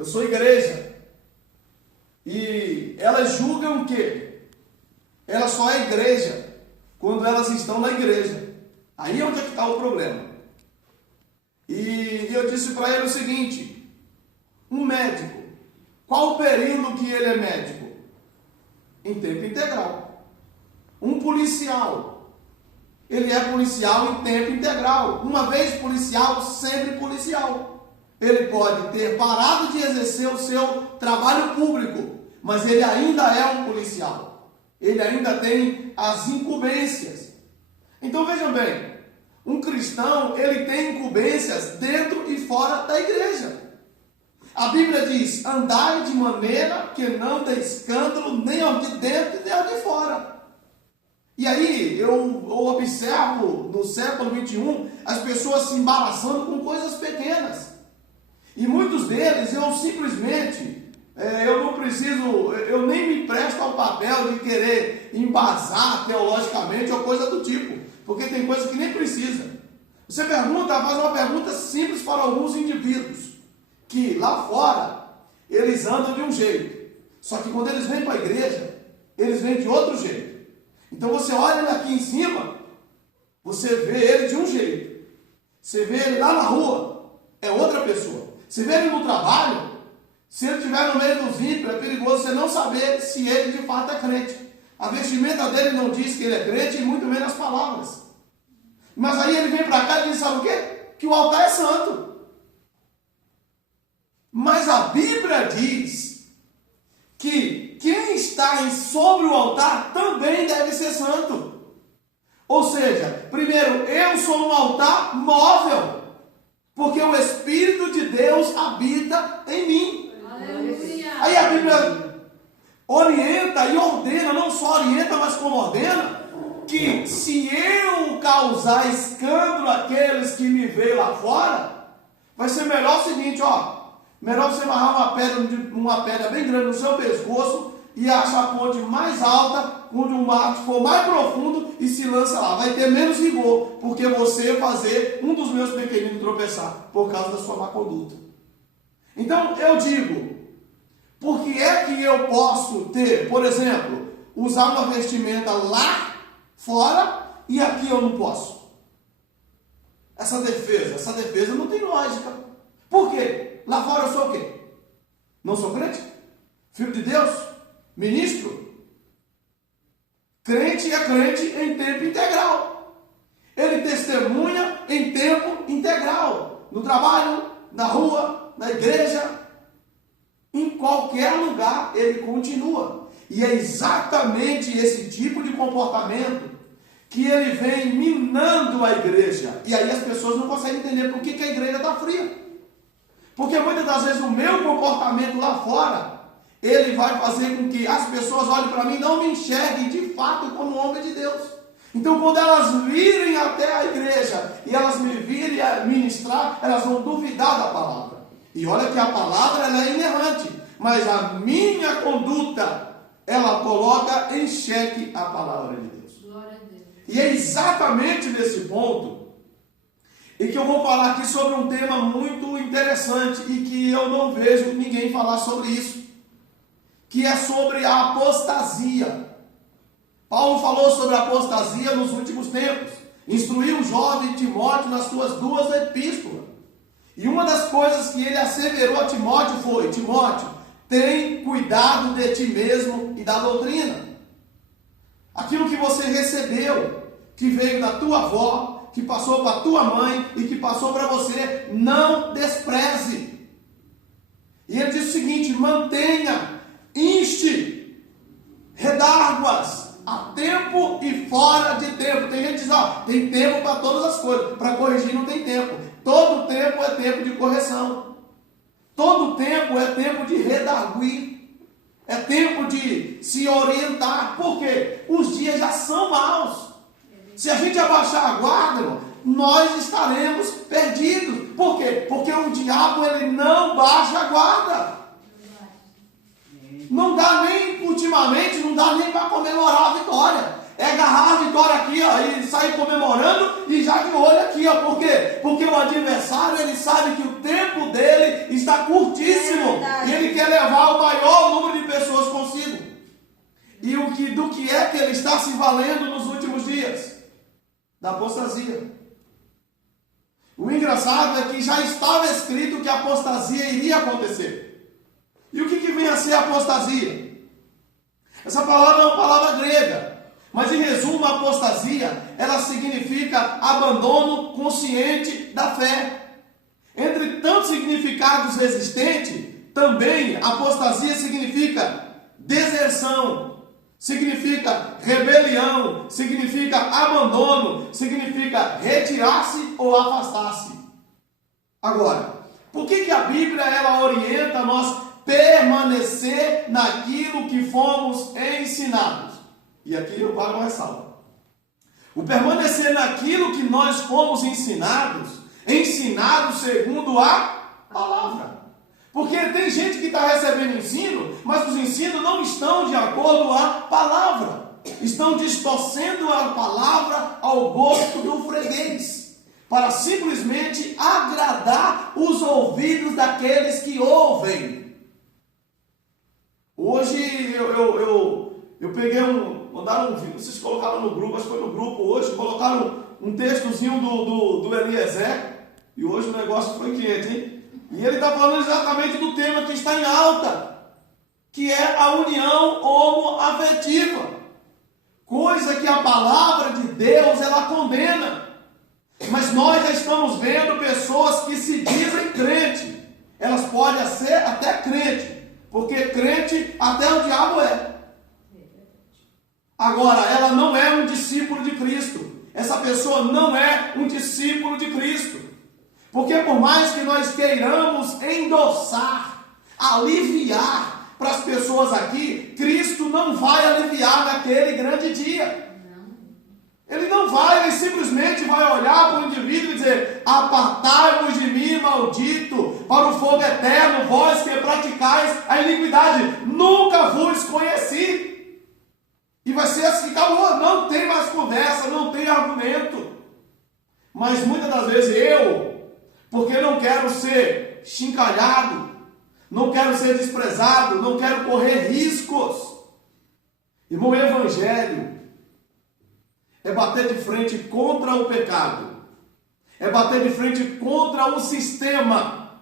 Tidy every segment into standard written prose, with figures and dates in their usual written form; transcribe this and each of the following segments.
eu sou igreja. E elas julgam que ela só é igreja quando elas estão na igreja. Aí é onde é que está o problema. E eu disse para ele o seguinte: um médico, qual o período que ele é médico? Em tempo integral. Um policial, ele é policial em tempo integral. Uma vez policial, sempre policial. Ele pode ter parado de exercer o seu trabalho público, mas ele ainda é um policial. Ele ainda tem as incumbências. Então vejam bem, um cristão, ele tem incumbências dentro e fora da igreja. A Bíblia diz: andai de maneira que não dê escândalo nem ao de dentro nem ao de fora. E aí eu observo no século 21 as pessoas se embaraçando com coisas pequenas. E muitos deles eu simplesmente, eu nem me presto ao papel de querer embasar teologicamente ou coisa do tipo, porque tem coisa que nem precisa. Você faz uma pergunta simples para alguns indivíduos, que lá fora eles andam de um jeito, só que quando eles vêm para a igreja, eles vêm de outro jeito. Então você olha ele aqui em cima, você vê ele de um jeito, você vê ele lá na rua, é outra pessoa. Você vê ele no trabalho, se ele estiver no meio dos ímpios, é perigoso você não saber se ele de fato é crente. A vestimenta dele não diz que ele é crente, e muito menos as palavras. Mas aí ele vem para cá e diz, sabe o quê? Que o altar é santo. Mas a Bíblia diz que quem está sobre o altar também deve ser santo. Ou seja, primeiro, eu sou um altar móvel, porque o Espírito de Deus habita em mim. Aleluia. Aí a Bíblia orienta e ordena, não só orienta, mas como ordena, que se eu causar escândalo àqueles que me veem lá fora, vai ser melhor o seguinte, melhor você amarrar uma pedra bem grande no seu pescoço e achar a ponte mais alta, onde o mar for mais profundo, e se lança lá. Vai ter menos rigor, porque você fazer um dos meus pequeninos tropeçar, por causa da sua má conduta. Então eu digo, por que é que eu posso ter, por exemplo, usar uma vestimenta lá fora e aqui eu não posso? Essa defesa não tem lógica. Por quê? Lá fora eu sou o quê? Não sou crente? Filho de Deus? Ministro? Crente é crente em tempo integral. Ele testemunha em tempo integral. No trabalho, na rua, na igreja, em qualquer lugar ele continua. E é exatamente esse tipo de comportamento que ele vem minando a igreja. E aí as pessoas não conseguem entender por que a igreja está fria. Porque muitas das vezes o meu comportamento lá fora, ele vai fazer com que as pessoas olhem para mim e não me enxerguem de fato como homem de Deus. Então quando elas virem até a igreja e elas me virem ministrar, elas vão duvidar da palavra. E olha que a palavra ela é inerrante, mas a minha conduta, ela coloca em xeque a palavra de Deus. Glória a Deus. E é exatamente nesse ponto e que eu vou falar aqui sobre um tema muito interessante e que eu não vejo ninguém falar sobre isso, que é sobre a apostasia. Paulo falou sobre a apostasia nos últimos tempos, instruiu o jovem Timóteo nas suas 2 epístolas. E uma das coisas que ele asseverou a Timóteo foi: Timóteo, tem cuidado de ti mesmo e da doutrina. Aquilo que você recebeu, que veio da tua avó, que passou para a tua mãe e que passou para você, não despreze. E ele diz o seguinte: mantenha, inste, redárguas, a tempo e fora de tempo. Tem gente que diz, tem tempo para todas as coisas, para corrigir não tem tempo. Todo tempo é tempo de correção. Todo tempo é tempo de redarguir. É tempo de se orientar. Por quê? Os dias já são maus. Se a gente abaixar a guarda, irmão, nós estaremos perdidos. Por quê? Porque o diabo ele não baixa a guarda. Não dá nem, ultimamente, não dá nem para comemorar a vitória. é agarrar a vitória aqui, ó, e sair comemorando e já de olho aqui, ó. Por quê? Porque o adversário, ele sabe que o tempo dele está curtíssimo e ele quer levar o maior número de pessoas consigo. E do que é que ele está se valendo nos últimos dias? Da apostasia. O engraçado é que já estava escrito que a apostasia iria acontecer. E o que vem a ser a apostasia? Essa palavra é uma palavra grega, mas em resumo, a apostasia, ela significa abandono consciente da fé. Entre tantos significados existentes, também apostasia significa deserção, significa rebelião, significa abandono, significa retirar-se ou afastar-se. Agora, por que a Bíblia ela orienta nós permanecer naquilo que fomos ensinados? E aqui eu paro uma ressalva. O permanecer naquilo que nós fomos ensinados segundo a palavra. Porque tem gente que está recebendo ensino, mas os ensinos não estão de acordo com a palavra. Estão distorcendo a palavra ao gosto do freguês, para simplesmente agradar os ouvidos daqueles que ouvem. Hoje eu peguei mandaram um vídeo, vocês colocaram no grupo, acho que foi no grupo hoje, colocaram um textozinho do Eliezer, e hoje o negócio foi quente, hein? E ele está falando exatamente do tema que está em alta, que é a união homoafetiva, coisa que a palavra de Deus ela condena. Mas nós já estamos vendo pessoas que se dizem crente, elas podem ser até crente, porque crente até o diabo é. Agora, ela não é um discípulo de Cristo. Essa pessoa não é um discípulo de Cristo. Porque por mais que nós queiramos endossar, aliviar para as pessoas aqui, Cristo não vai aliviar naquele grande dia. Ele não vai, ele simplesmente vai olhar para o indivíduo e dizer: apartai-vos de mim, maldito, para o fogo eterno, vós que praticais a iniquidade, nunca vos conheci. E vai ser assim, acabou, não tem mais conversa, não tem argumento. Mas muitas das vezes porque não quero ser chincalhado, não quero ser desprezado, não quero correr riscos. Irmão, o evangelho é bater de frente contra o pecado, é bater de frente contra o sistema.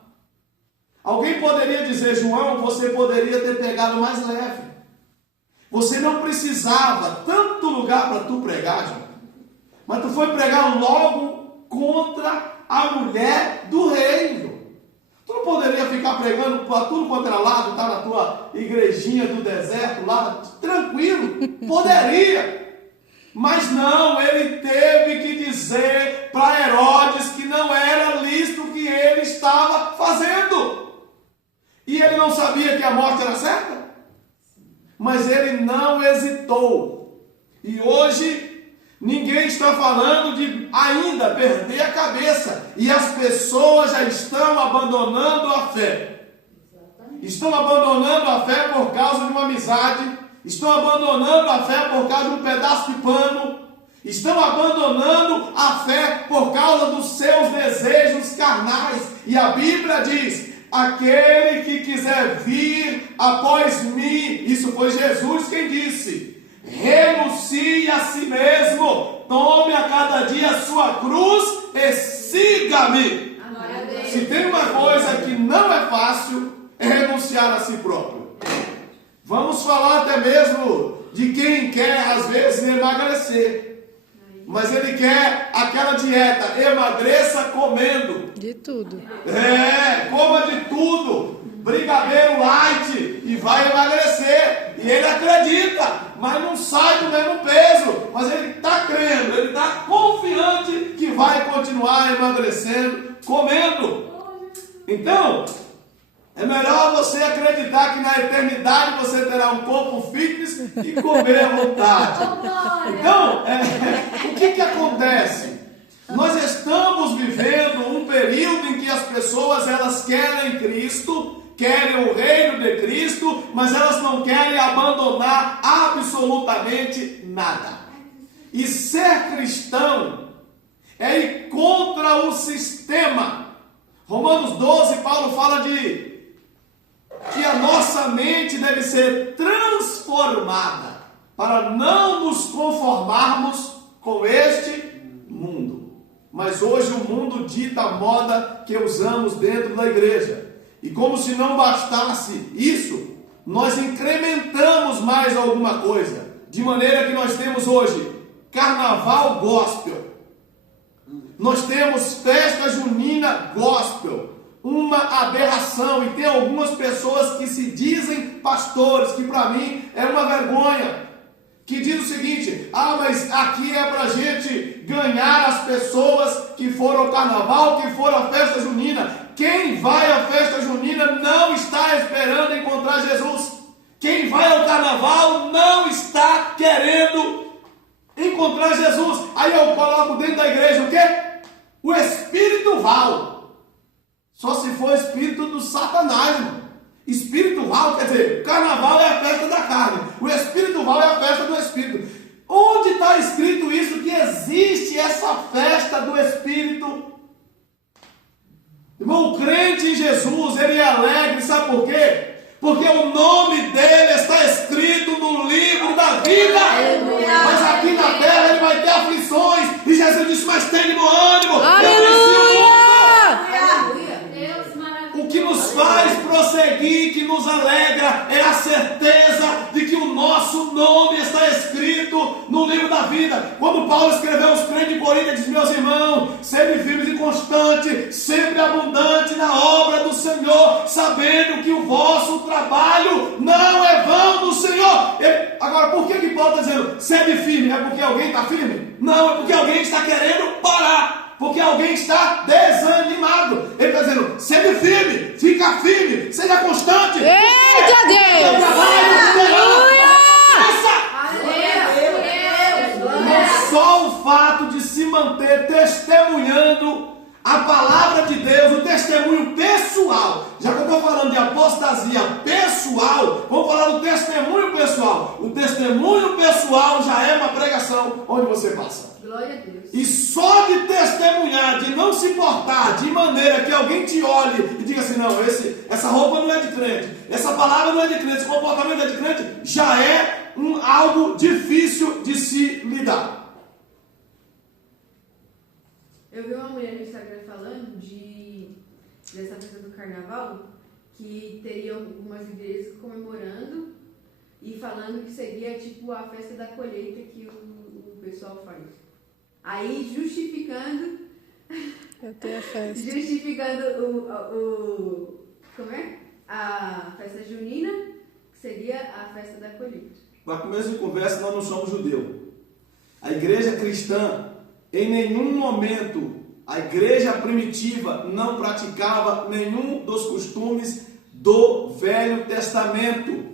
Alguém poderia dizer: João, você poderia ter pegado mais leve. Você não precisava tanto lugar para tu pregar, João. Mas tu foi pregar logo contra a mulher do reino. Tu não poderia ficar pregando para tudo quanto era lado, tá na tua igrejinha do deserto lá, tranquilo? Poderia. Mas não, ele teve que dizer para Herodes que não era lícito o que ele estava fazendo. E ele não sabia que a morte era certa? Mas ele não hesitou. E hoje ninguém está falando de ainda perder a cabeça. E as pessoas já estão abandonando a fé. Estão abandonando a fé por causa de uma amizade. Estão abandonando a fé por causa de um pedaço de pano. Estão abandonando a fé por causa dos seus desejos carnais. E a Bíblia diz: aquele que quiser vir após mim, isso foi Jesus quem disse, renuncie a si mesmo, tome a cada dia a sua cruz e siga-me. Se tem uma coisa que não é fácil, é renunciar a si próprio. Vamos falar até mesmo de quem quer às vezes emagrecer, mas ele quer aquela dieta, emagreça comendo. De tudo. Coma de tudo. Brigadeiro light e vai emagrecer. E ele acredita, mas não sai do mesmo peso. Mas ele está crendo, ele está confiante que vai continuar emagrecendo, comendo. Então, é melhor você acreditar que na eternidade você terá um corpo fitness e comer à vontade. Então, o que acontece? Nós estamos vivendo um período em que as pessoas elas querem Cristo, querem o reino de Cristo, mas elas não querem abandonar absolutamente nada. E ser cristão é ir contra o sistema. Romanos 12, Paulo fala de que a nossa mente deve ser transformada para não nos conformarmos com este mundo. Mas hoje o mundo dita a moda que usamos dentro da igreja. E como se não bastasse isso, nós incrementamos mais alguma coisa. De maneira que nós temos hoje carnaval gospel. Nós temos festa junina gospel. Uma aberração. E tem algumas pessoas que se dizem pastores, que para mim é uma vergonha. Que diz o seguinte: mas aqui é para a gente ganhar as pessoas que foram ao carnaval, que foram à festa junina. Quem vai à festa junina não está esperando encontrar Jesus. Quem vai ao carnaval não está querendo encontrar Jesus. Aí eu coloco dentro da igreja o quê? O espiritual. Só se for espírito do Satanás, irmão. Espiritual quer dizer, carnaval é a festa da carne. O espiritual é a festa do espírito. Onde está escrito isso, que existe essa festa do espírito? Irmão, o crente em Jesus, ele é alegre, sabe por quê? Porque o nome dele está escrito no livro da vida. Aleluia. Mas aqui na terra ele vai ter aflições. E Jesus disse: mas tem bom ânimo. Aleluia. O que nos faz prosseguir, que nos alegra, é a certeza de que o nosso nome está escrito no livro da vida. Quando Paulo escreveu aos crentes de Corinto, ele diz: meus irmãos, sempre firmes e constantes, sempre abundante na obra do Senhor, sabendo que o vosso trabalho não é vão do Senhor. Agora, por que Paulo está dizendo sempre firme? É porque alguém está firme? Não, é porque alguém está querendo parar. Porque alguém está desanimado. Ele está dizendo: seja firme, fica firme, seja constante. Eita Deus! Não só o fato de se manter testemunhando a palavra de Deus, o testemunho pessoal. Já que eu estou falando de apostasia pessoal, vamos falar do testemunho pessoal. O testemunho pessoal já é uma pregação onde você passa. Glória a Deus. E só de testemunhar, de não se portar de maneira que alguém te olhe e diga assim: não, essa roupa não é de crente, essa palavra não é de crente, esse comportamento é de crente, já é algo difícil de se lidar. Eu vi uma mulher no Instagram falando dessa festa do carnaval, que teriam algumas igrejas comemorando e falando que seria tipo a festa da colheita que o pessoal faz. Aí justificando Eu tenho a festa. como é? A festa junina, que seria a festa da colheita. Para começo de conversa, nós não somos judeus. A igreja cristã, em nenhum momento, a igreja primitiva não praticava nenhum dos costumes do Velho Testamento.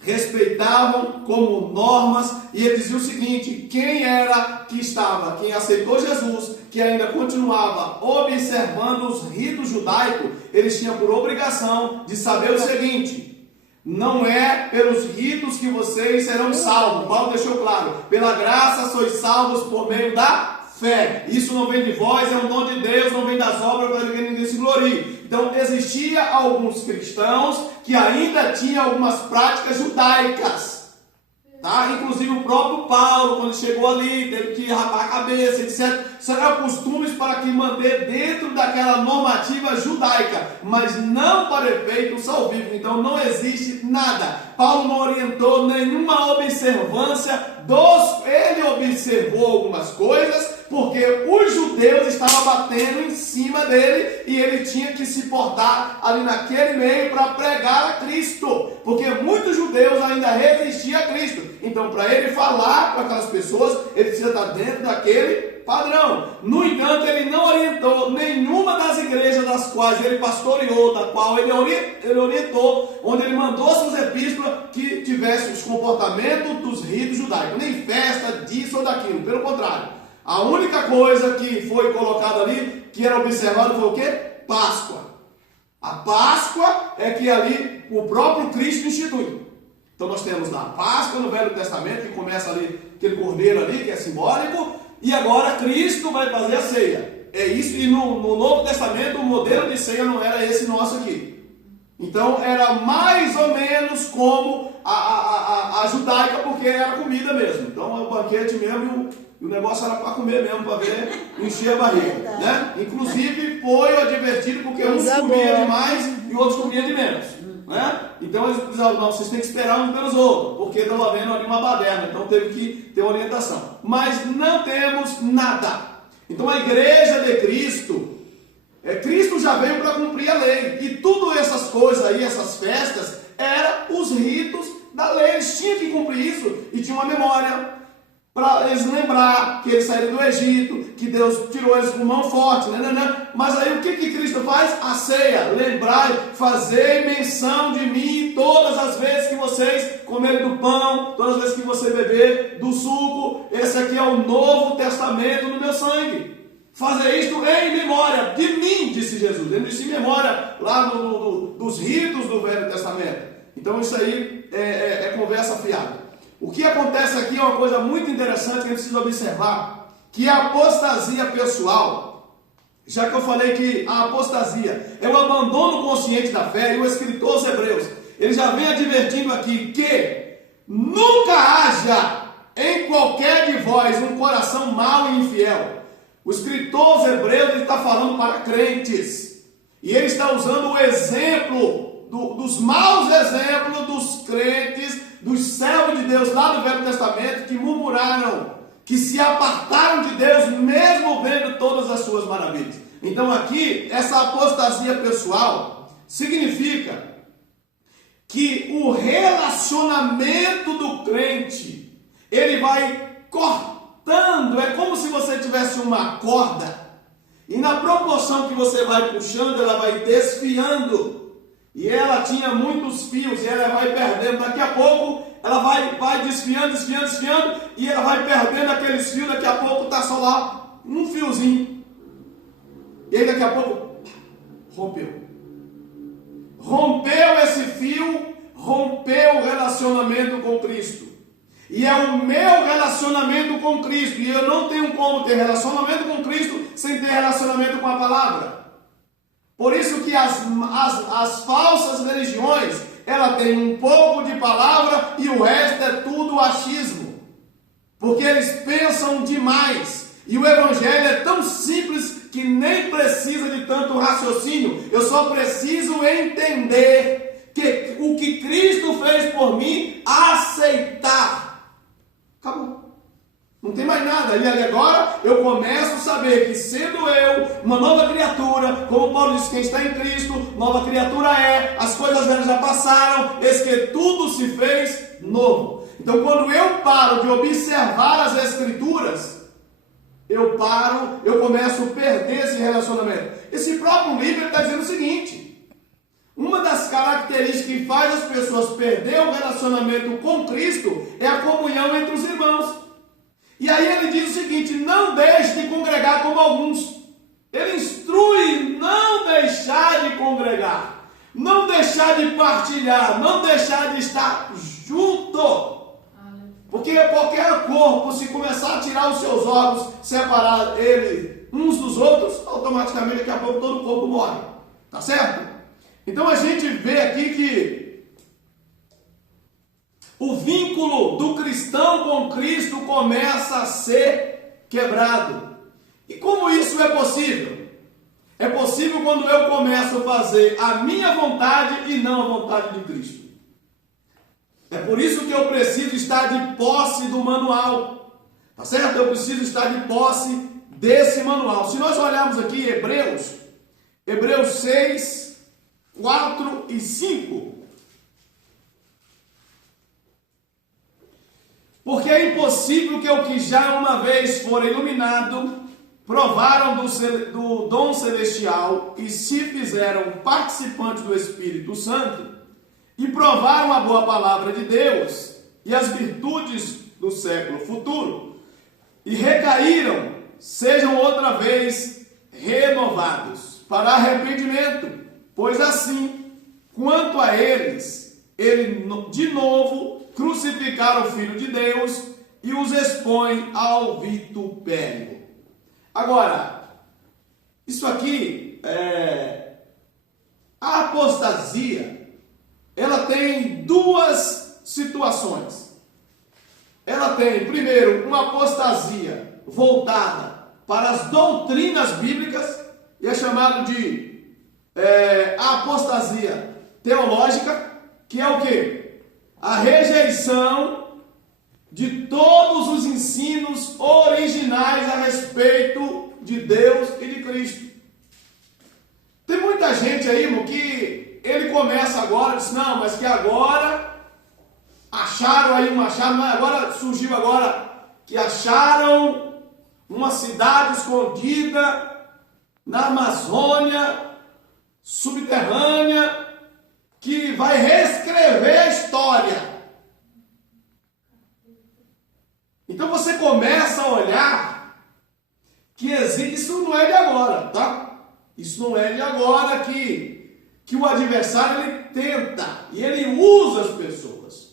Respeitavam como normas, e ele dizia o seguinte: quem era que estava, quem aceitou Jesus, que ainda continuava observando os ritos judaicos, eles tinham por obrigação de saber o seguinte: não é pelos ritos que vocês serão salvos. Paulo deixou claro: pela graça sois salvos por meio da fé. Isso não vem de vós, é um dom de Deus, não vem das obras para que ninguém se glorie. Então existia alguns cristãos que ainda tinham algumas práticas judaicas, tá? Inclusive o próprio Paulo, quando chegou ali, teve que rapar a cabeça, etc. Serão costumes para que manter dentro daquela normativa judaica, mas não para efeito salvífico. Então não existe nada. Paulo não orientou nenhuma observância ele observou algumas coisas, porque os judeus estavam batendo em cima dele e ele tinha que se portar ali naquele meio para pregar a Cristo, porque muitos judeus ainda resistiam a Cristo. Então, para ele falar com aquelas pessoas, ele precisa estar dentro daquele padrão. No entanto, ele não orientou nenhuma das igrejas das quais ele pastoreou, da qual ele orientou, onde ele mandou suas epístolas, que tivesse os comportamentos dos ritos judaicos, nem festa disso ou daquilo. Pelo contrário, a única coisa que foi colocada ali, que era observado, foi o quê? Páscoa. A Páscoa é que ali o próprio Cristo institui. Então nós temos a Páscoa no Velho Testamento, que começa ali aquele cordeiro ali, que é simbólico, e agora Cristo vai fazer a ceia. É isso, e no Novo Testamento o modelo de ceia não era esse nosso aqui. Então era mais ou menos como a judaica, porque era comida mesmo. Então o banquete mesmo, e o negócio era para comer mesmo, para ver, encher a barriga. Né? Inclusive foi advertido porque uns comiam demais e outros comiam de menos. Né? Então eles diziam, não, vocês têm que esperar uns pelos outros, porque estão havendo ali uma baderna, então teve que ter orientação. Mas não temos nada. Então a igreja de Cristo, Cristo já veio para cumprir a lei, e tudo essas coisas aí, essas festas, eram os ritos da lei, eles tinham que cumprir isso, e tinha uma memória, para eles lembrar que eles saíram do Egito, que Deus tirou eles com mão forte, mas aí o que Cristo faz? A ceia, lembrai, fazei menção de mim todas as vezes que vocês comerem do pão, todas as vezes que você beber do suco, esse aqui é o Novo Testamento no meu sangue. Fazer isto em memória de mim, disse Jesus. Ele disse em memória lá dos ritos do Velho Testamento. Então isso aí é conversa fiada. O que acontece aqui é uma coisa muito interessante que a gente precisa observar, que a apostasia pessoal, já que eu falei que a apostasia é o abandono consciente da fé, e o escritor aos Hebreus, ele já vem advertindo aqui que nunca haja em qualquer de vós um coração mau e infiel. O escritor aos Hebreus está falando para crentes, e ele está usando o exemplo dos maus exemplos dos crentes, dos servos de Deus lá do Velho Testamento, que murmuraram, que se apartaram de Deus, mesmo vendo todas as suas maravilhas. Então aqui, essa apostasia pessoal significa que o relacionamento do crente, ele vai cortando, é como se você tivesse uma corda, e na proporção que você vai puxando, ela vai desfiando. E ela tinha muitos fios, e ela vai perdendo. Daqui a pouco, ela vai desfiando, e ela vai perdendo aqueles fios. Daqui a pouco está só lá um fiozinho. E aí daqui a pouco, rompeu. Rompeu esse fio, rompeu o relacionamento com Cristo. E é o meu relacionamento com Cristo. E eu não tenho como ter relacionamento com Cristo sem ter relacionamento com a palavra. Por isso que as falsas religiões, ela tem um pouco de palavra e o resto é tudo achismo. Porque eles pensam demais. E o evangelho é tão simples que nem precisa de tanto raciocínio. Eu só preciso entender que o que Cristo fez por mim, aceitar. Acabou. Não tem mais nada. E agora eu começo a saber que, sendo eu uma nova criatura, como Paulo diz, quem está em Cristo, nova criatura é, as coisas velhas já passaram, eis que tudo se fez novo. Então, quando eu paro de observar as Escrituras, eu começo a perder esse relacionamento. Esse próprio livro está dizendo o seguinte: uma das características que faz as pessoas perder o relacionamento com Cristo é a comunhão entre os irmãos. E aí ele diz o seguinte: não deixe de congregar como alguns. Ele instrui não deixar de congregar, não deixar de partilhar, não deixar de estar junto. Porque qualquer corpo, se começar a tirar os seus órgãos, separar ele uns dos outros, automaticamente daqui a pouco todo o corpo morre. Tá certo? Então a gente vê aqui que o vínculo do cristão com Cristo começa a ser quebrado. E como isso é possível? É possível quando eu começo a fazer a minha vontade e não a vontade de Cristo. É por isso que eu preciso estar de posse do manual. Tá certo? Eu preciso estar de posse desse manual. Se nós olharmos aqui Hebreus 6, 4 e 5. Porque é impossível que o que já uma vez for iluminado, provaram do dom celestial e se fizeram participantes do Espírito Santo, e provaram a boa palavra de Deus e as virtudes do século futuro, e recaíram, sejam outra vez renovados para arrependimento, pois assim, quanto a eles, ele de novo crucificaram o Filho de Deus e os expõe ao vitupério. Agora, isso aqui, a apostasia, ela tem duas situações. Ela tem, primeiro, uma apostasia voltada para as doutrinas bíblicas, e é chamado de a apostasia teológica, que é o quê? A rejeição de todos os ensinos originais a respeito de Deus e de Cristo. Tem muita gente aí, irmão, que ele começa agora, diz, não, mas que agora acharam aí agora surgiu agora que acharam uma cidade escondida na Amazônia subterrânea que vai reescrever a história. Então você começa a olhar que existe, isso não é de agora, tá? Isso não é de agora que o adversário ele tenta e ele usa as pessoas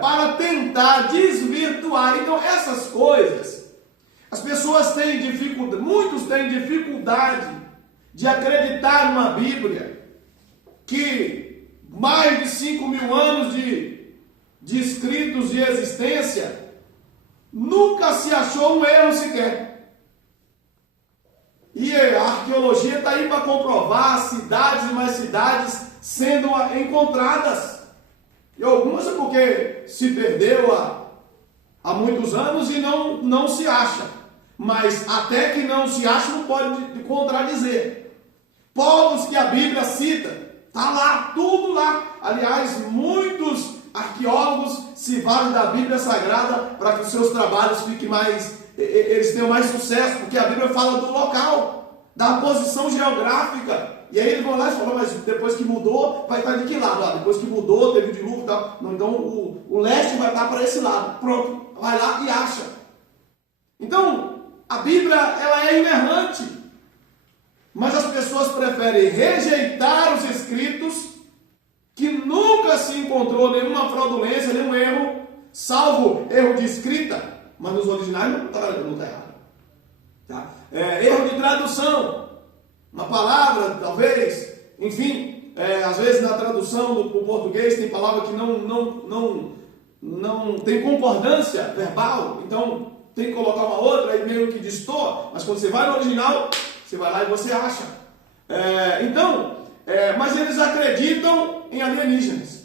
para tentar desvirtuar. Então essas coisas, as pessoas têm dificuldade, muitos têm dificuldade de acreditar numa Bíblia que mais de 5.000 anos de escritos de existência, nunca se achou um erro sequer. E a arqueologia está aí para comprovar cidades e mais cidades sendo encontradas. E algumas é porque se perdeu há muitos anos e não se acha. Mas até que não se acha, não pode contradizer. Povos que a Bíblia cita, está lá, tudo lá. Aliás, muitos arqueólogos se valem da Bíblia Sagrada para que os seus trabalhos fiquem eles tenham mais sucesso, porque a Bíblia fala do local, da posição geográfica. E aí eles vão lá e falam, mas depois que mudou, vai estar de que lado? Depois que mudou, teve dilúvio e tal. Não, então o leste vai estar para esse lado. Pronto, vai lá e acha. Então, a Bíblia, ela é inerrante. Mas as pessoas preferem rejeitar os escritos, que nunca se encontrou nenhuma fraudulência, nenhum erro, salvo erro de escrita, mas nos originais não está errado. Tá? Erro de tradução, uma palavra, talvez, enfim, às vezes na tradução do português tem palavra que não tem concordância verbal, então tem que colocar uma outra, aí meio que destoa, mas quando você vai no original, você vai lá e você acha. Mas eles acreditam em alienígenas.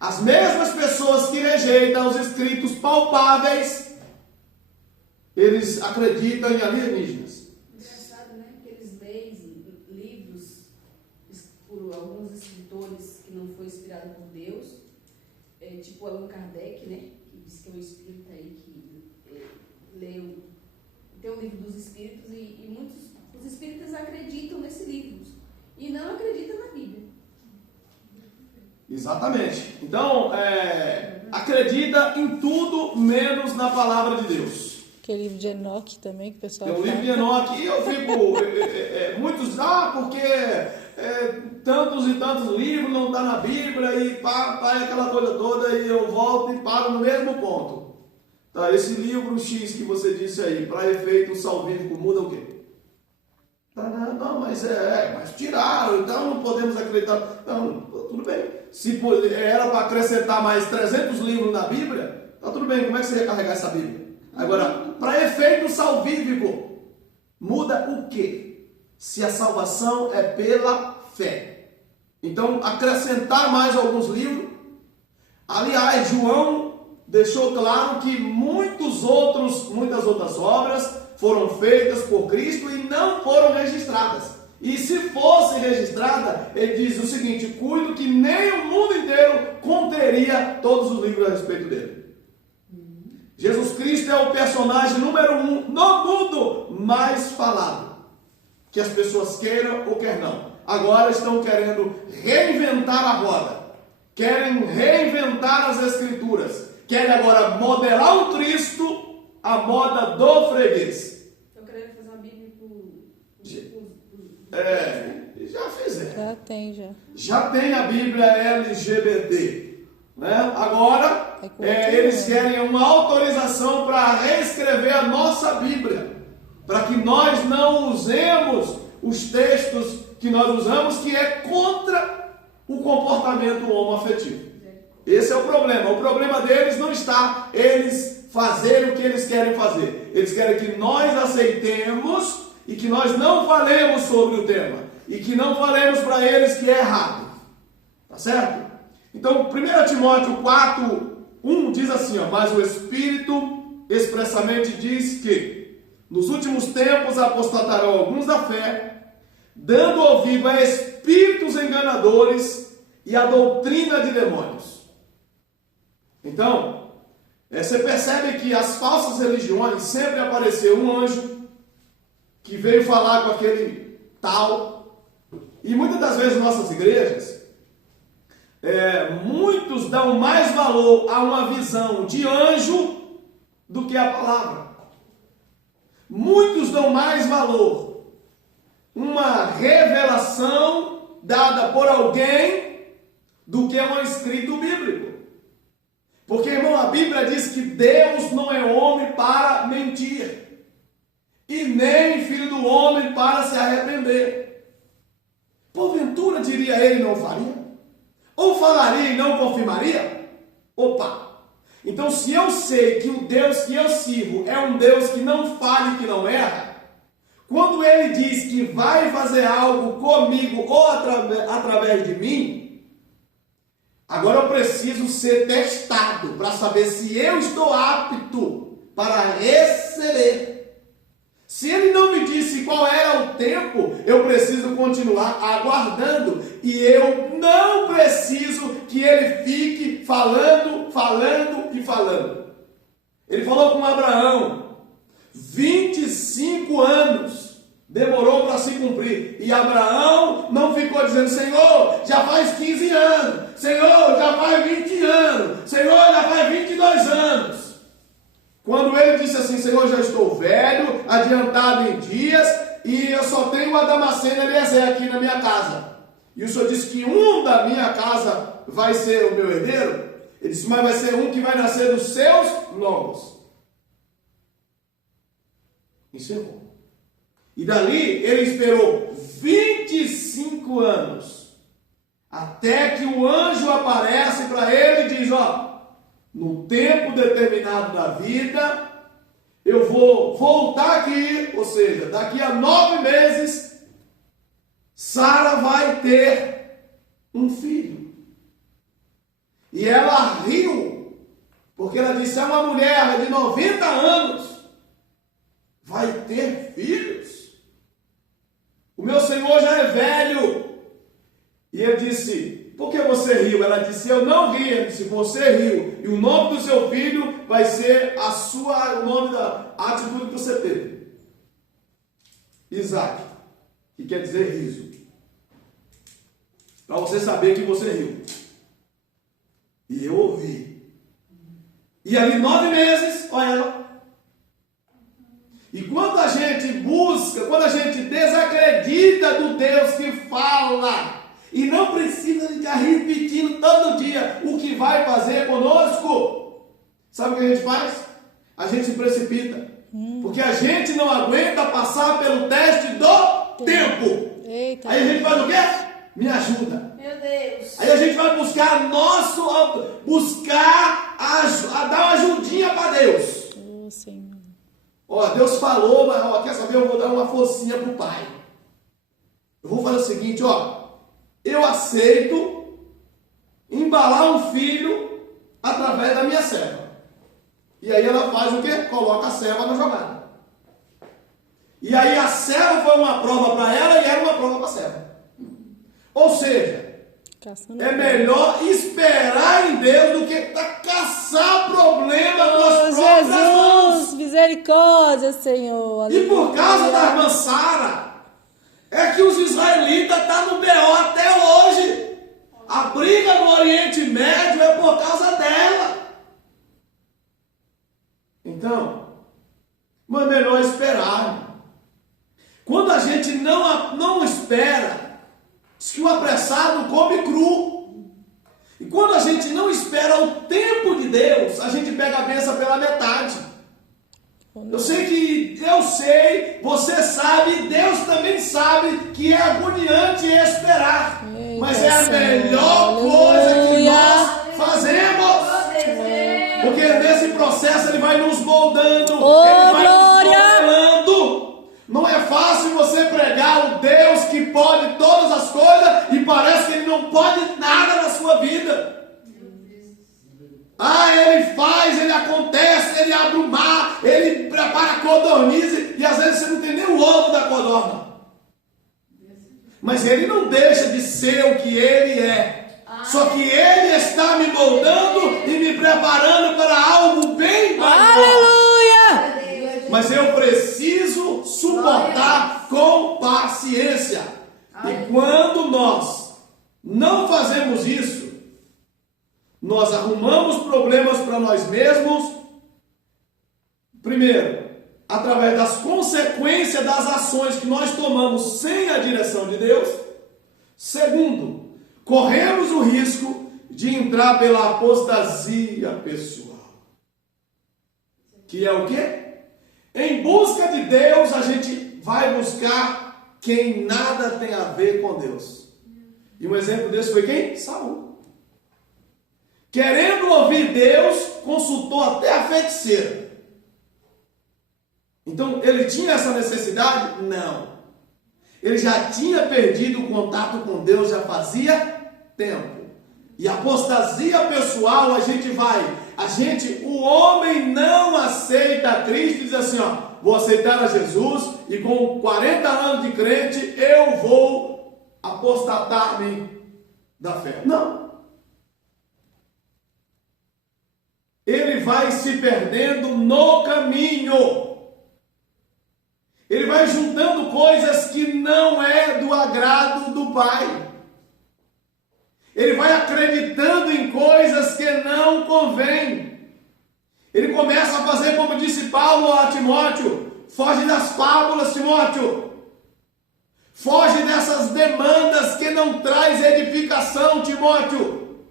As mesmas pessoas que rejeitam os escritos palpáveis, eles acreditam em alienígenas. Engraçado, né? Que eles leem livros por alguns escritores que não foi inspirado por Deus, tipo Allan Kardec, né? Que diz que é um espírito aí que leu, tem um livro dos espíritos e muitos os espíritas acreditam nesse livro e não acreditam na Bíblia. Exatamente. Então, acredita em tudo menos na palavra de Deus. Aquele livro de Enoque também, que o pessoal Tem o fala. livro de Enoque, e eu fico, muitos, porque tantos e tantos livros não está na Bíblia, e aquela coisa toda, e eu volto e paro no mesmo ponto. Tá, esse livro X que você disse aí, para efeito salvífico, muda o quê? Não, mas tiraram, então não podemos acreditar. Não, tudo bem. Se era para acrescentar mais 300 livros na Bíblia, tá tudo bem, como é que você ia carregar essa Bíblia? Agora, para efeito salvífico, muda o quê? Se a salvação é pela fé. Então, acrescentar mais alguns livros. Aliás, João deixou claro que muitas outras obras foram feitas por Cristo e não foram registradas. E se fosse registrada, ele diz o seguinte: cuido que nem o mundo inteiro conteria todos os livros a respeito dele. Jesus Cristo é o personagem número 1 no mundo mais falado. Que as pessoas queiram ou quer não. Agora estão querendo reinventar a roda. Querem reinventar as escrituras. Querem agora modelar um Cristo a moda do freguês. Estão querendo fazer uma Bíblia Já fizeram. Já tem, já. Já tem a Bíblia LGBT. né? Agora, eles querem uma autorização para reescrever a nossa Bíblia, para que nós não usemos os textos que nós usamos, que é contra o comportamento homoafetivo. Esse é o problema. O problema deles não está eles fazerem o que eles querem fazer. Eles querem que nós aceitemos e que nós não falemos sobre o tema. E que não falemos para eles que é errado. Tá certo? Então, 1 Timóteo 4:1 diz assim, ó, mas o Espírito expressamente diz que nos últimos tempos apostatarão alguns da fé, dando ouvido a espíritos enganadores e a doutrina de demônios. Então, você percebe que as falsas religiões sempre apareceu um anjo que veio falar com aquele tal. E muitas das vezes nossas igrejas, muitos dão mais valor a uma visão de anjo do que a palavra. Muitos dão mais valor uma revelação dada por alguém do que um escrito bíblico. Porque, irmão, a Bíblia diz que Deus não é homem para mentir, e nem filho do homem para se arrepender. Porventura, diria ele, não faria? Ou falaria e não confirmaria? Opa! Então, se eu sei que o Deus que eu sirvo é um Deus que não falha e que não erra, quando ele diz que vai fazer algo comigo ou através de mim, agora eu preciso ser testado para saber se eu estou apto para receber. Se ele não me disse qual era o tempo, eu preciso continuar aguardando. E eu não preciso que ele fique falando e falando. Ele falou com Abraão, 25 anos demorou para se cumprir. E Abraão não ficou dizendo, Senhor, já faz 15 anos. Senhor, já faz 20 anos. Senhor, já faz 22 anos. Quando ele disse assim, Senhor, já estou velho, adiantado em dias, e eu só tenho a Damascena Eliezer aqui na minha casa. E o Senhor disse que um da minha casa vai ser o meu herdeiro. Ele disse, mas vai ser um que vai nascer dos seus lombos. Encerrou. E dali ele esperou 25 anos, até que o anjo aparece para ele e diz, ó, no tempo determinado da vida, eu vou voltar aqui, ou seja, daqui a 9 meses, Sara vai ter um filho. E ela riu, porque ela disse, é uma mulher de 90 anos, vai ter filhos? O meu Senhor já é velho. E ele disse, por que você riu? Ela disse, eu não ri. Ele disse, você riu. E o nome do seu filho vai ser o nome da atitude que você teve. Isaac, que quer dizer riso. Para você saber que você riu. E eu ouvi. E ali 9 meses, olha ela. E quando a gente busca, quando a gente desacredita do Deus que fala, e não precisa ficar repetindo todo dia o que vai fazer conosco, sabe o que a gente faz? A gente se precipita. Porque a gente não aguenta passar pelo teste do tempo. Eita. Aí a gente faz o quê? Me ajuda. Meu Deus. Aí a gente vai buscar dar uma ajudinha para Deus. Oh, Senhor. Ó, Deus falou, mas ó, quer saber? Eu vou dar uma forcinha pro pai. Eu vou fazer o seguinte, ó. Eu aceito embalar um filho através da minha serva. E aí ela faz o quê? Coloca a serva na jogada. E aí a serva foi uma prova para ela e era uma prova para a serva. Ou seja, é melhor esperar em Deus do que caçar problema com as próprias mãos. Jesus, misericórdia, Senhor. E por causa da irmã Sara, é que os israelitas estão no BO até hoje. A briga no Oriente Médio é por causa dela. Então, mas é melhor esperar. Quando a gente não espera, diz que o apressado come cru. E quando a gente gente não espera o tempo de Deus, a gente pega a bênção pela metade. Eu sei, você sabe, Deus também sabe que é agoniante esperar. Eita, Mas é a Senhor. melhor coisa que Aleluia. nós fazemos. Porque nesse processo ele vai nos moldando, Oh, ele vai glória! nos modelando. Não é fácil você pregar o Deus que pode todas as coisas e parece que ele não pode nada na sua vida. Ele faz, ele acontece, ele abre o mar, ele prepara a codorniz e às vezes você não tem nem o ovo da codorna. Mas ele não deixa de ser o que ele é. Só que ele está me moldando e me preparando para algo bem maior. Aleluia! Mas eu preciso suportar com paciência. E quando nós não fazemos isso, nós arrumamos problemas para nós mesmos. Primeiro, através das consequências das ações que nós tomamos sem a direção de Deus. Segundo, corremos o risco de entrar pela apostasia pessoal. Que é o quê? Em busca de Deus, a gente vai buscar quem nada tem a ver com Deus. E um exemplo desse foi quem? Saul. Querendo ouvir Deus, consultou até a feiticeira. Então, ele tinha essa necessidade? Não. Ele já tinha perdido o contato com Deus, já fazia tempo. E apostasia pessoal, o homem não aceita Cristo e diz assim, vou aceitar a Jesus e com 40 anos de crente eu vou apostatar-me da fé. Não. Ele vai se perdendo no caminho. Ele vai juntando coisas que não é do agrado do Pai. Ele vai acreditando em coisas que não convém. Ele começa a fazer como disse Paulo a Timóteo: foge das fábulas, Timóteo. Foge dessas demandas que não traz edificação, Timóteo.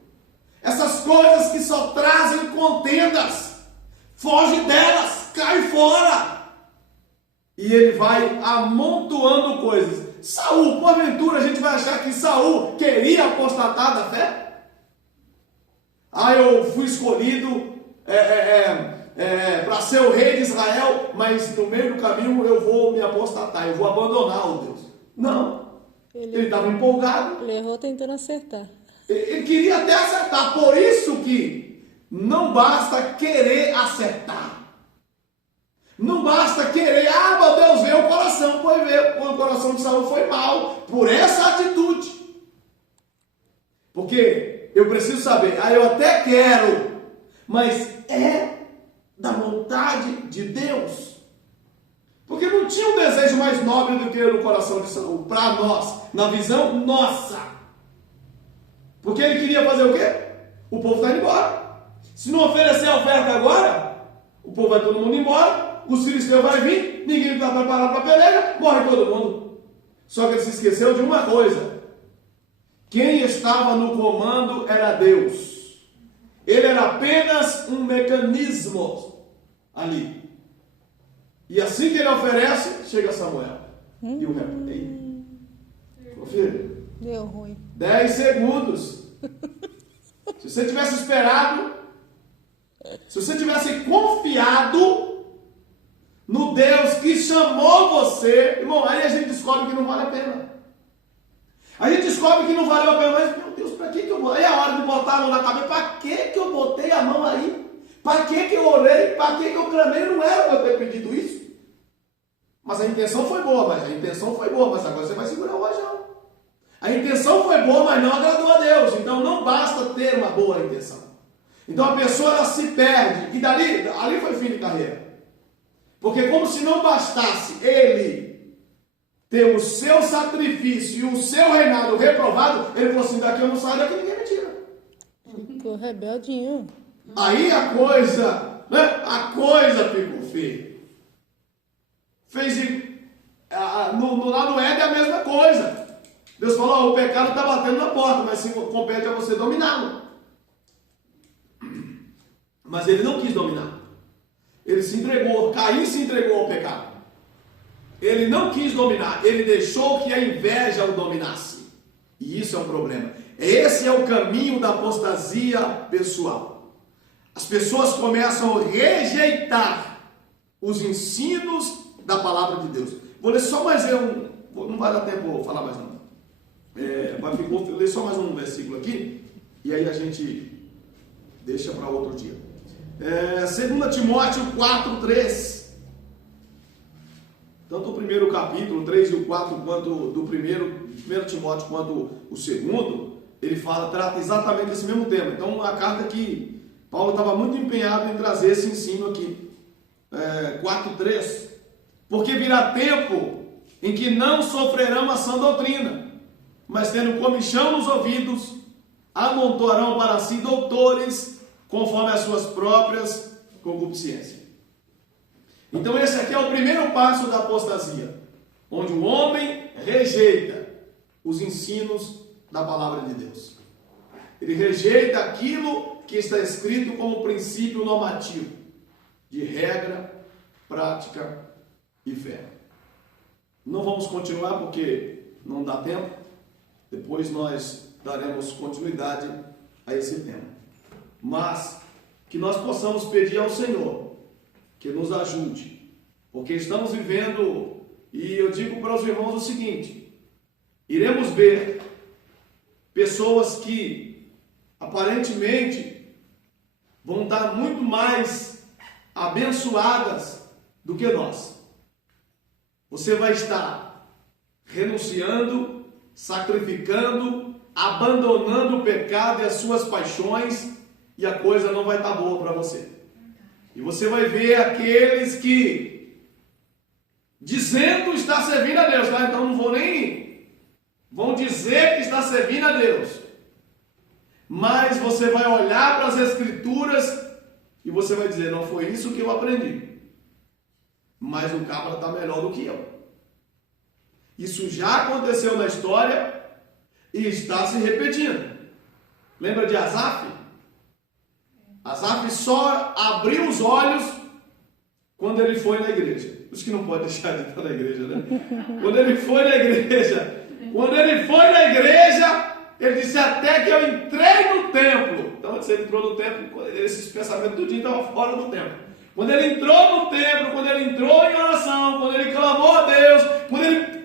Essas coisas que só trazem contendas. Foge delas, cai fora. E ele vai amontoando coisas. Saul, porventura a gente vai achar que Saul queria apostatar da fé? Eu fui escolhido para ser o rei de Israel, mas no meio do caminho eu vou me apostatar, eu vou abandonar o Deus. Não, ele estava empolgado. Ele errou tentando acertar. Ele queria até acertar, por isso que não basta querer acertar. Não basta querer, meu Deus, vê o coração, o coração de Saul foi mal, por essa atitude. Porque eu preciso saber, eu até quero, mas é da vontade de Deus. Porque não tinha um desejo mais nobre do que no coração de Saul, para nós, na visão nossa. Porque ele queria fazer o quê? O povo está indo embora. Se não oferecer a oferta agora, o povo vai todo mundo embora. Os filisteus vão vir, ninguém está preparado para a peleja, morre todo mundo. Só que ele se esqueceu de uma coisa: quem estava no comando era Deus. Ele era apenas um mecanismo ali. E assim que ele oferece, chega Samuel. E o repete. Filho, Deu ruim. 10 segundos. Se você tivesse esperado, se você tivesse confiado no Deus que chamou você, irmão, aí a gente descobre que não vale a pena. A gente descobre que não valeu a pena, mas, meu Deus, para que eu botei? Aí é a hora de botar a mão na cabeça, para que eu botei a mão aí? Para que eu orei? Para que eu clamei? Não era para eu ter pedido isso. Mas a intenção foi boa, mas agora você vai segurar o rojão. A intenção foi boa, mas não agradou a Deus. Então não basta ter uma boa intenção. Então a pessoa ela se perde. E ali foi fim de carreira. Porque como se não bastasse ele ter o seu sacrifício e o seu reinado reprovado, ele falou assim: daqui eu não saio, daqui ninguém me tira. Ficou rebeldinho. Aí a coisa ficou feia. Lá no Éden é a mesma coisa. Deus falou: o pecado está batendo na porta, mas se compete a você dominá-lo. Mas ele não quis dominar. Ele se entregou, Caim se entregou ao pecado. Ele não quis dominar, ele deixou que a inveja o dominasse. E isso é um problema. Esse é o caminho da apostasia pessoal. As pessoas começam a rejeitar os ensinos da palavra de Deus. Vou ler só mais não vai dar tempo de falar mais não. Vou ler só mais um versículo aqui, e aí a gente deixa para outro dia. 2 Timóteo 4:3. Tanto o primeiro capítulo, 3 e o 4, quanto do primeiro Timóteo, quanto o segundo, ele trata exatamente desse mesmo tema. Então, a carta que Paulo estava muito empenhado em trazer esse ensino aqui. 4:3. Porque virá tempo em que não sofrerão a sã doutrina, mas tendo comichão nos ouvidos, amontoarão para si doutores, conforme as suas próprias concupiscências. Então esse aqui é o primeiro passo da apostasia, onde o homem rejeita os ensinos da palavra de Deus. Ele rejeita aquilo que está escrito como princípio normativo, de regra, prática e fé. Não vamos continuar porque não dá tempo. Depois nós daremos continuidade a esse tema. Mas que nós possamos pedir ao Senhor que nos ajude, porque estamos vivendo, e eu digo para os irmãos o seguinte: iremos ver pessoas que aparentemente vão estar muito mais abençoadas do que nós. Você vai estar renunciando, sacrificando, abandonando o pecado e as suas paixões, e a coisa não vai estar boa para você. E você vai ver aqueles que dizendo estar servindo a Deus, tá? Então não vão dizer que está servindo a Deus, mas você vai olhar para as Escrituras e você vai dizer: não foi isso que eu aprendi, mas o cabra está melhor do que eu. Isso já aconteceu na história e está se repetindo. Lembra de Asaf? Asaf só abriu os olhos quando ele foi na igreja. Por isso que não pode deixar de estar na igreja, né? Quando ele foi na igreja, ele disse: até que eu entrei no templo. Então, se ele entrou no templo, esses pensamentos tudinho estavam fora do templo. Quando ele entrou no templo, quando ele entrou em oração, quando ele clamou a Deus, quando ele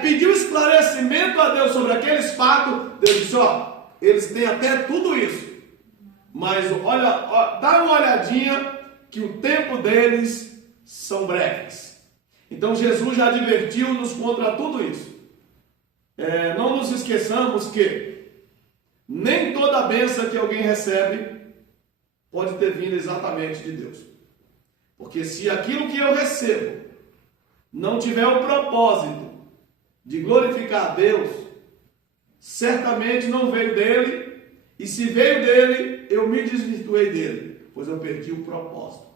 pediu esclarecimento a Deus sobre aqueles fatos, Deus disse: ó, eles têm até tudo isso, mas olha, dá uma olhadinha que o tempo deles são breves. Então Jesus já advertiu-nos contra tudo isso. Não nos esqueçamos que nem toda bênção que alguém recebe pode ter vindo exatamente de Deus. Porque se aquilo que eu recebo não tiver o propósito de glorificar a Deus, certamente não veio dele, e se veio dele, eu me desvirtuei dele, pois eu perdi o propósito.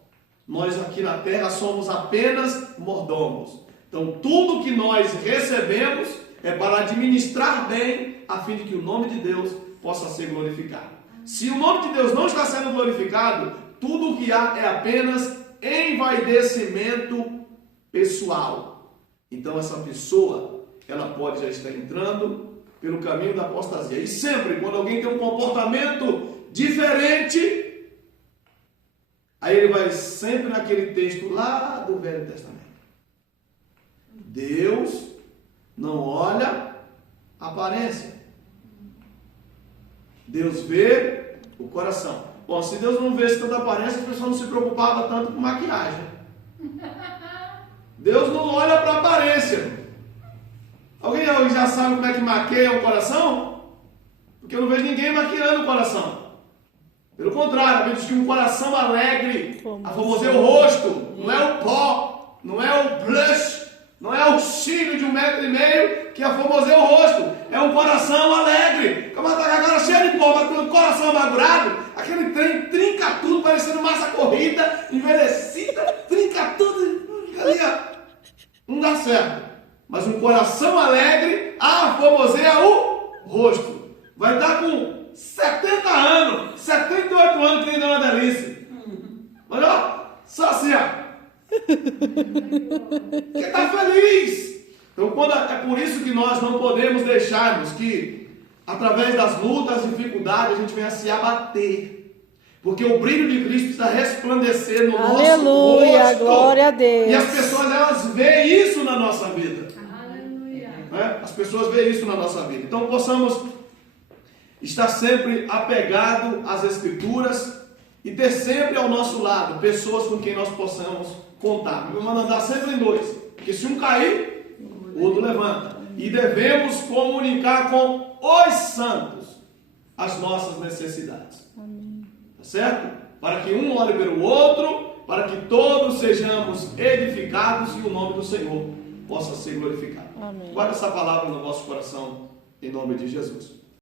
Nós aqui na terra somos apenas mordomos. Então tudo que nós recebemos é para administrar bem, a fim de que o nome de Deus possa ser glorificado. Se o nome de Deus não está sendo glorificado, tudo o que há é apenas envaidecimento pessoal. Então essa pessoa, ela pode já estar entrando pelo caminho da apostasia. E sempre, quando alguém tem um comportamento diferente, aí ele vai sempre naquele texto lá do Velho Testamento. Deus não olha a aparência. Deus vê o coração. Bom, se Deus não vê tanta aparência, as pessoas não se preocupavam tanto com maquiagem. Deus não olha para a aparência. Alguém já sabe como é que maqueia o coração? Porque eu não vejo ninguém maquiando o coração. Pelo contrário, a Bíblia diz que um coração alegre aformoseia o rosto. Não é o pó, não é o blush, não é o cílio de 1,5 metro que aformoseia o rosto. É um coração alegre. Como está com a cara cheia de pó, mas com o coração amargurado, aquele trem trinca tudo, parecendo massa corrida, envelhecida, trinca tudo. Ali, ó, não dá certo. Mas um coração alegre aformoseia o rosto. Vai estar com 70 anos, 78 anos, que ainda é uma delícia. Olha, só assim, ó. Que está feliz. Então, é por isso que nós não podemos deixarmos que, através das lutas e dificuldades, a gente venha se abater. Porque o brilho de Cristo precisa resplandecer no Aleluia, nosso rosto. glória a Deus. E as pessoas, elas veem isso na nossa vida. Aleluia. Né? As pessoas veem isso na nossa vida. Então, possamos estar sempre apegado às Escrituras e ter sempre ao nosso lado pessoas com quem nós possamos contar. Vamos andar sempre em dois. Porque se um cair, o outro levanta. E devemos comunicar com os santos as nossas necessidades. Amém. Tá certo? Para que um olhe pelo outro, para que todos sejamos edificados e o nome do Senhor possa ser glorificado. Amém. Guarda essa palavra no vosso coração, em nome de Jesus.